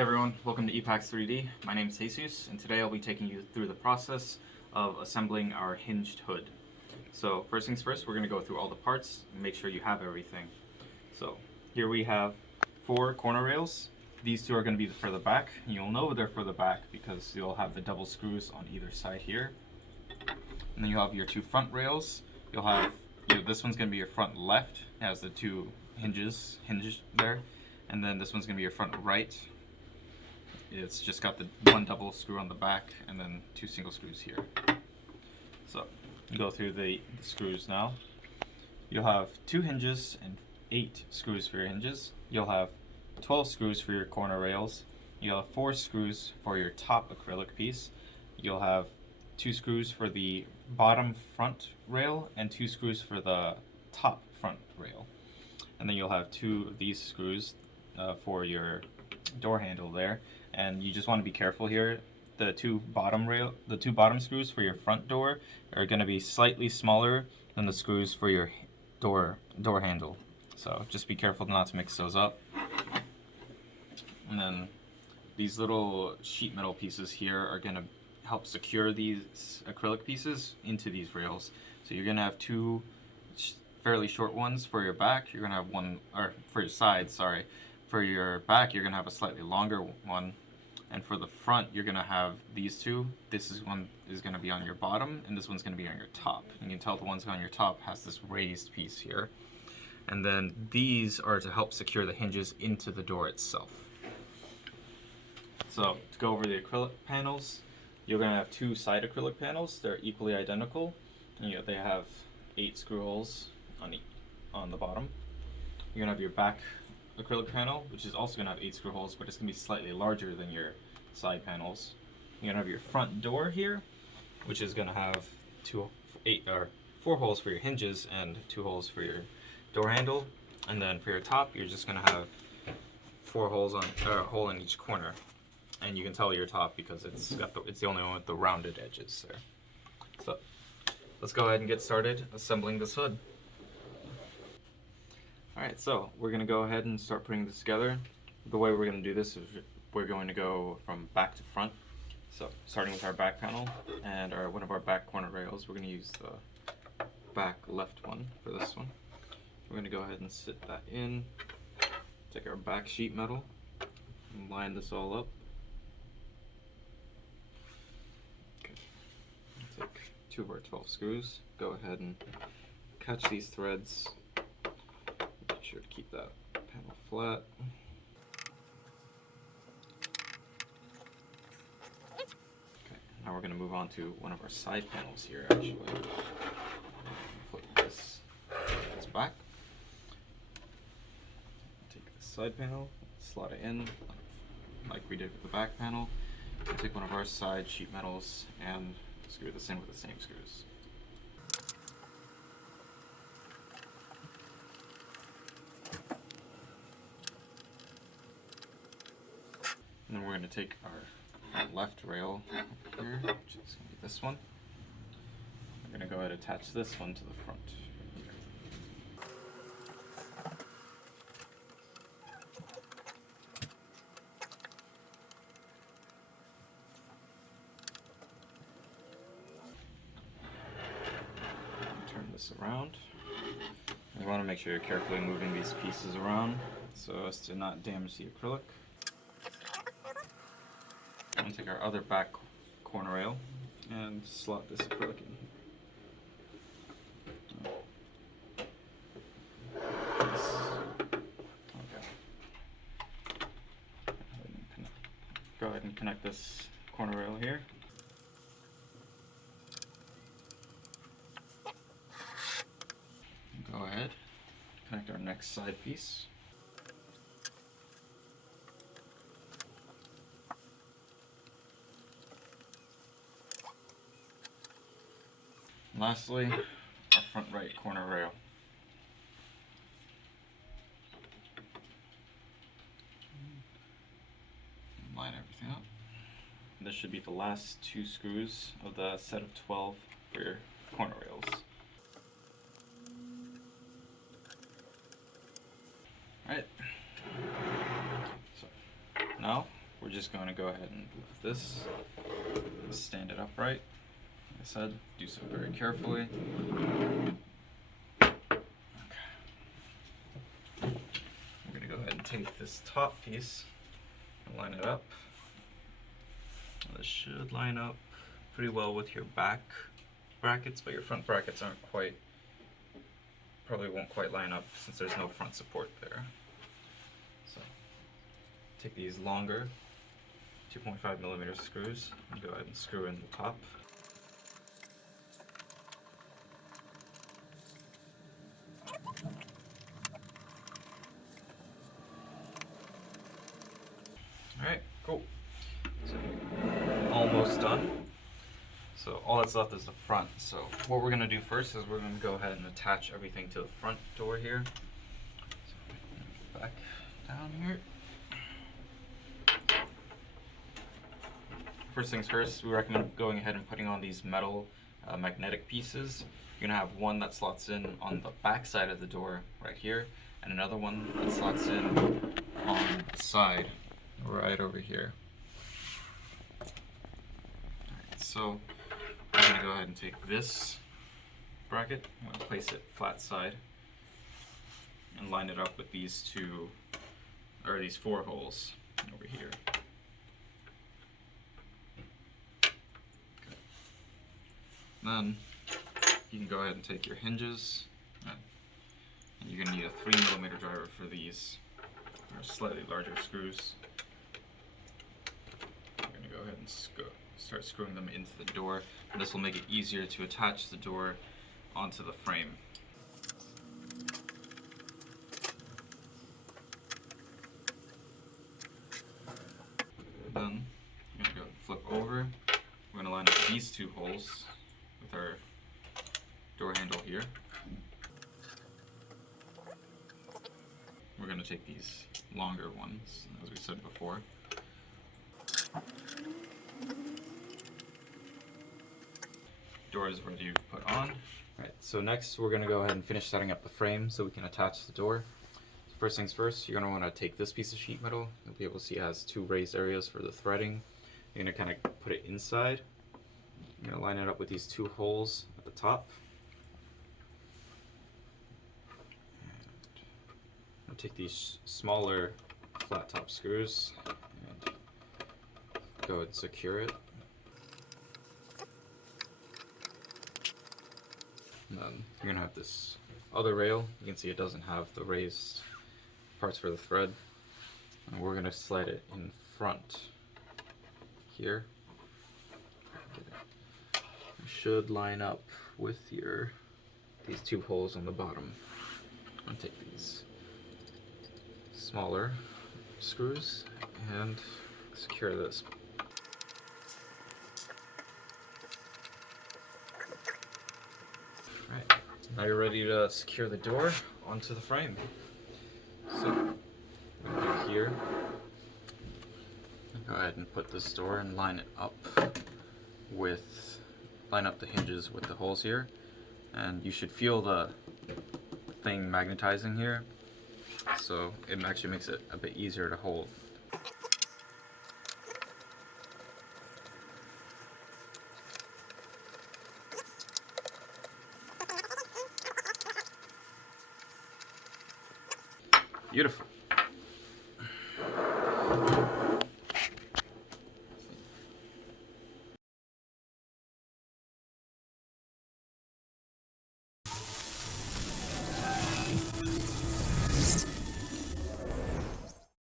everyone, welcome to ePax 3D. My name is Jesus, and today I'll be taking you through the process of assembling our hinged hood. So first things first, we're going to go through all the parts and make sure you have everything. So here we have 4 corner rails. These 2 are going to be for the back. You'll know they're for the back because you'll have the double screws on either side here. And then you'll have your 2 front rails. You'll have, this one's going to be your front left. It has the 2 hinges there. And then this one's going to be your front right. It's just got the 1 double screw on the back and then 2 single screws here. So go through the screws now. You'll have 2 hinges and 8 screws for your hinges. You'll have 12 screws for your corner rails. You'll have 4 screws for your top acrylic piece. You'll have 2 screws for the bottom front rail and 2 screws for the top front rail. And then you'll have 2 of these screws for your door handle there. And you just want to be careful here. The two bottom screws for your front door are going to be slightly smaller than the screws for your door handle. So just be careful not to mix those up. And then these little sheet metal pieces here are going to help secure these acrylic pieces into these rails. So you're going to have 2 fairly short ones for your back. You're going to have one, or for your side, sorry. For your back, you're going to have a slightly longer one. And for the front, you're going to have these 2. This one is going to be on your bottom, and this one's going to be on your top. You can tell the one's on your top has this raised piece here. And then these are to help secure the hinges into the door itself. So to go over the acrylic panels, you're going to have 2 side acrylic panels. They're equally identical. They have 8 screw holes on the bottom. You're going to have your back acrylic panel, which is also going to have 8 screw holes, but it's going to be slightly larger than your side panels. You're going to have your front door here, which is going to have 4 holes for your hinges and 2 holes for your door handle. And then for your top, you're just going to have 4 holes a hole in each corner. And you can tell your top because it's the only one with the rounded edges there. So let's go ahead and get started assembling this hood. Alright, so we're going to go ahead and start putting this together. The way we're going to do this is we're going to go from back to front. So starting with our back panel and one of our back corner rails, we're going to use the back left one for this one. We're going to go ahead and sit that in, take our back sheet metal, and line this all up. Okay. Take 2 of our 12 screws, go ahead and catch these threads. Make sure to keep that panel flat. Okay, now we're going to move on to one of our side panels here actually. Flip this back. Take the side panel, slot it in like we did with the back panel. We'll take one of our side sheet metals and screw this in with the same screws. And then we're going to take our left rail here, which is going to be this one. We're going to go ahead and attach this one to the front. Turn this around. You want to make sure you're carefully moving these pieces around so as to not damage the acrylic. And take our other back corner rail and slot this acrylic in. Okay. Go ahead and connect this corner rail here. Go ahead, connect our next side piece. And lastly, our front right corner rail. Line everything up. This should be the last 2 screws of the set of 12 for your corner rails. Alright. So now we're just going to go ahead and lift this, stand it upright. Like I said, do so very carefully. Okay. We're going to go ahead and take this top piece and line it up. This should line up pretty well with your back brackets, but your front brackets probably won't quite line up since there's no front support there. So take these longer 2.5mm screws and go ahead and screw in the top. Alright, cool. So almost done. So all that's left is the front. So what we're going to do first is we're going to go ahead and attach everything to the front door here. So back down here. First things first, we recommend going ahead and putting on these metal magnetic pieces. You're going to have one that slots in on the back side of the door right here, and another one that slots in on the side right over here. Alright, so I'm going to go ahead and take this bracket, I'm going to place it flat side and line it up with these these 4 holes over here. Okay. Then you can go ahead and take your hinges, and you're going to need a 3mm driver for these, or slightly larger screws. I'm going to go ahead and start screwing them into the door, and this will make it easier to attach the door onto the frame. Then I'm going to go flip over. We're going to line up these 2 holes with our door handle here. We're going to take these longer ones, as we said before. Door is ready to put on. Alright, so next we're going to go ahead and finish setting up the frame so we can attach the door. First things first, you're going to want to take this piece of sheet metal. You'll be able to see it has 2 raised areas for the threading. You're going to kind of put it inside. You're going to line it up with these 2 holes at the top. I'll take these smaller flat top screws and go ahead and secure it. And then you're going to have this other rail. You can see it doesn't have the raised parts for the thread. And we're going to slide it in front here. It should line up with these 2 holes on the bottom. I'll take these smaller screws and secure this. Alright, now you're ready to secure the door onto the frame. So, I'm going to do here, go ahead and put this door and line up the hinges with the holes here, and you should feel the thing magnetizing here, so it actually makes it a bit easier to hold. Beautiful.